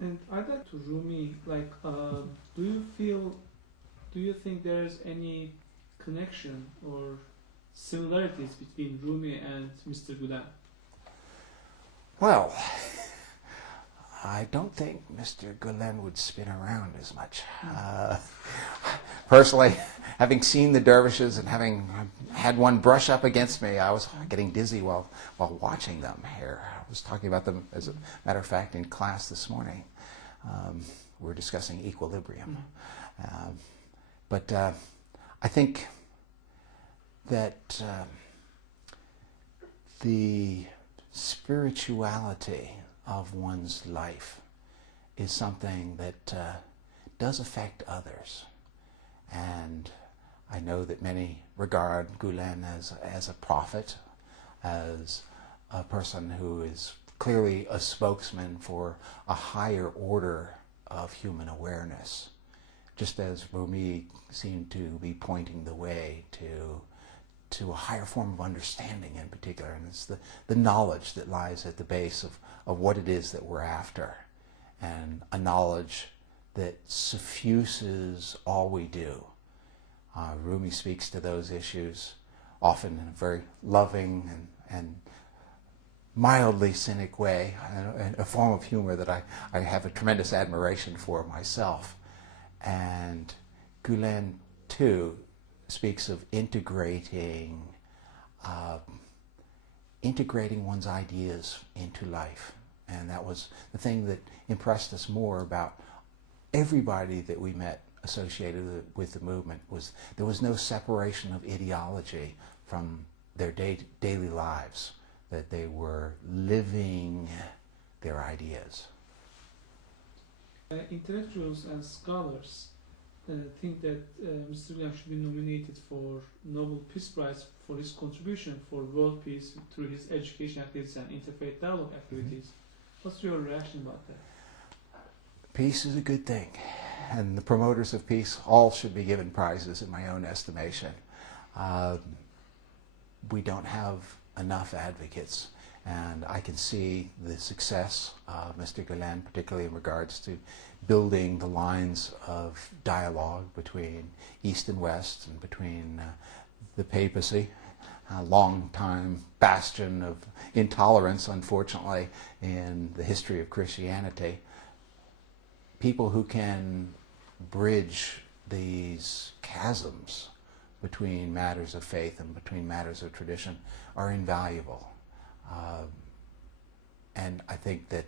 And I'd like to Rumi, like, do you think there's any connection or similarities between Rumi and Mr. Gulen? Well, I don't think Mr. Gulen would spin around as much. Personally, having seen the dervishes and having had one brush up against me, I was getting dizzy while watching them here. I was talking about them, as a matter of fact, in class this morning. We were discussing equilibrium. But I think that the spirituality of one's life is something that does affect others. And I know that many regard Gulen as a prophet, as a person who is clearly a spokesman for a higher order of human awareness, just as Rumi seemed to be pointing the way to a higher form of understanding in particular, and it's the knowledge that lies at the base of what it is that we're after, and a knowledge that suffuses all we do. Rumi speaks to those issues often in a very loving and mildly cynic way, a form of humor that I have a tremendous admiration for myself. And Gulen, too, speaks of integrating one's ideas into life. And that was the thing that impressed us more about everybody that we met associated with the movement, was there was no separation of ideology from their daily lives, that they were living their ideas. Intellectuals and scholars think that Mr. Gulen should be nominated for Nobel Peace Prize for his contribution for world peace through his education activities and interfaith dialogue activities. What's your reaction about that? Peace is a good thing, and the promoters of peace all should be given prizes in my own estimation. We don't have enough advocates, and I can see the success of Mr. Gulen, particularly in regards to building the lines of dialogue between East and West, and between the papacy, a long-time bastion of intolerance, unfortunately, in the history of Christianity. People who can bridge these chasms between matters of faith and between matters of tradition are invaluable. And I think that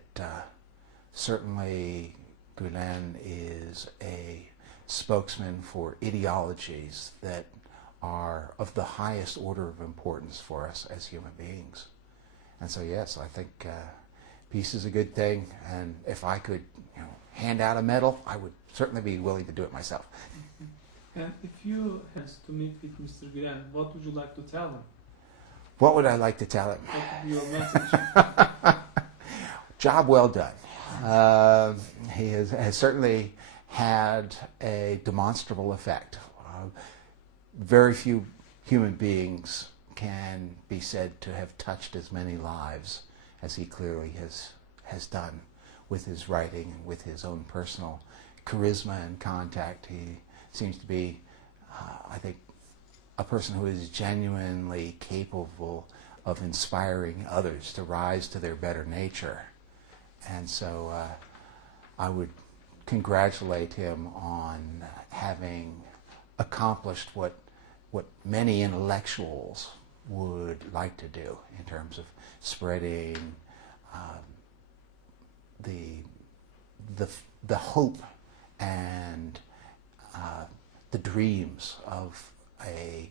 certainly Gulen is a spokesman for ideologies that are of the highest order of importance for us as human beings. And so yes, I think peace is a good thing, and if I could hand out a medal, I would certainly be willing to do it myself. And if you had to meet with Mr. Gulen, what would you like to tell him? What would I like to tell him? What would be your message? Job well done. He has certainly had a demonstrable effect. Very few human beings can be said to have touched as many lives as he clearly has done with his writing and with his own personal charisma and contact. He seems to be, I think, a person who is genuinely capable of inspiring others to rise to their better nature. And so I would congratulate him on having accomplished what many intellectuals would like to do in terms of spreading the hope and the dreams of a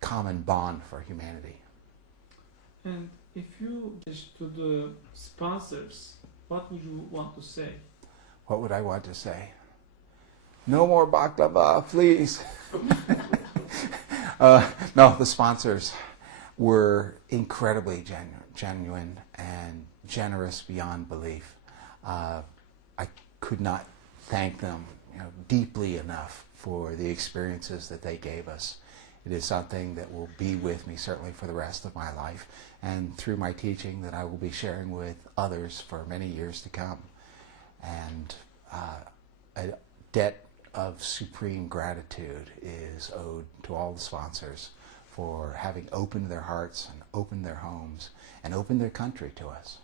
common bond for humanity. And if you wish to the sponsors, what would you want to say? What would I want to say? No more baklava, please. No, the sponsors were incredibly genuine and generous beyond belief. I could not thank them deeply enough for the experiences that they gave us. It is something that will be with me certainly for the rest of my life, and through my teaching that I will be sharing with others for many years to come. And a debt of supreme gratitude is owed to all the sponsors for having opened their hearts and opened their homes and opened their country to us.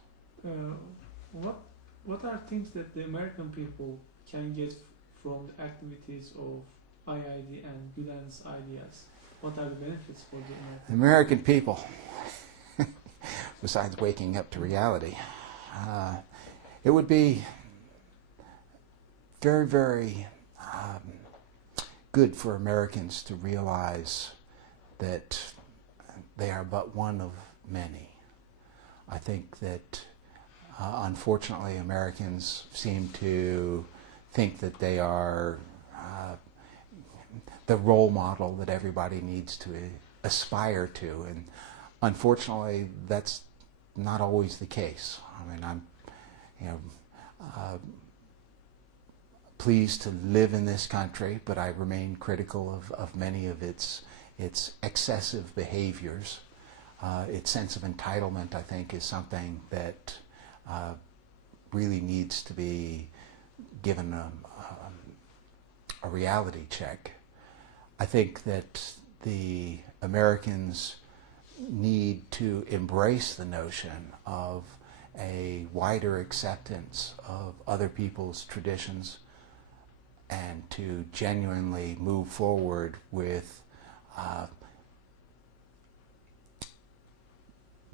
What are things that the American people can get from the activities of IID and Gulen's ideas? What are the benefits for the American people, besides waking up to reality? It would be very, very good for Americans to realize that they are but one of many. I think that unfortunately Americans seem to think that they are the role model that everybody needs to aspire to, and unfortunately that's not always the case. I mean, I'm pleased to live in this country, but I remain critical of many of its excessive behaviors. Its sense of entitlement, I think, is something that really needs to be given a reality check. I think that the Americans need to embrace the notion of a wider acceptance of other people's traditions and to genuinely move forward with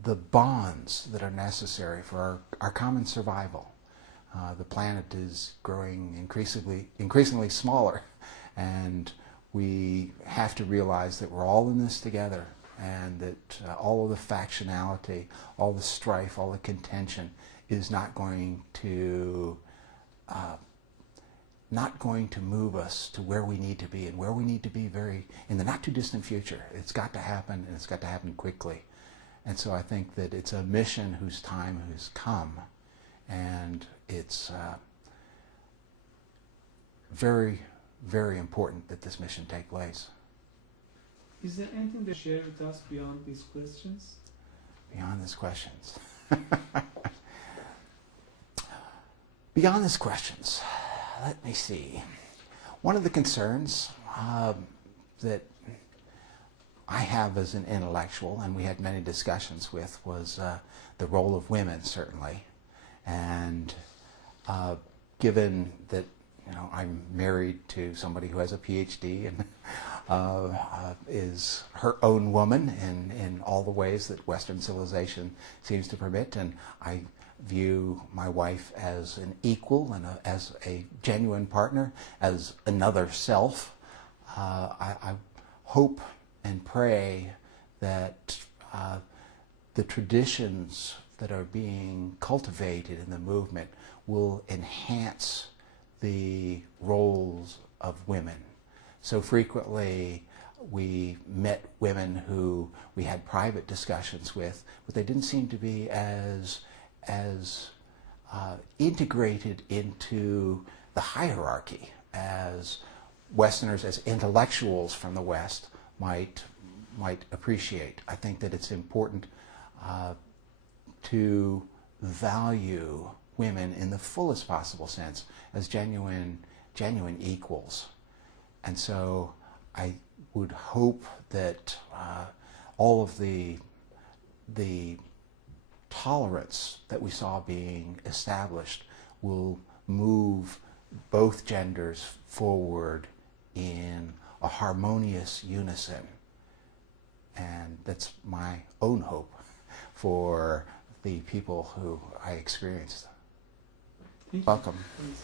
the bonds that are necessary for our common survival. The planet is growing increasingly smaller, and we have to realize that we're all in this together, and that all of the factionality, all the strife, all the contention is not going to move us to where we need to be, and where we need to be in the not too distant future. It's got to happen, and it's got to happen quickly. And so I think that it's a mission whose time has come, and it's very, very important that this mission take place. Is there anything to share with us beyond these questions? Beyond these questions. Beyond these questions, let me see. One of the concerns that I have as an intellectual, and we had many discussions with, was the role of women, certainly. And given that I'm married to somebody who has a PhD and is her own woman in all the ways that Western civilization seems to permit, and I view my wife as an equal and as a genuine partner, as another self. I hope and pray that the traditions that are being cultivated in the movement will enhance the roles of women. So frequently we met women who we had private discussions with, but they didn't seem to be as integrated into the hierarchy as Westerners, as intellectuals from the West might appreciate. I think that it's important to value women in the fullest possible sense as genuine equals. And so I would hope that all of the tolerance that we saw being established will move both genders forward in a harmonious unison. And that's my own hope for the people who I experienced. Thank you. Welcome. Please.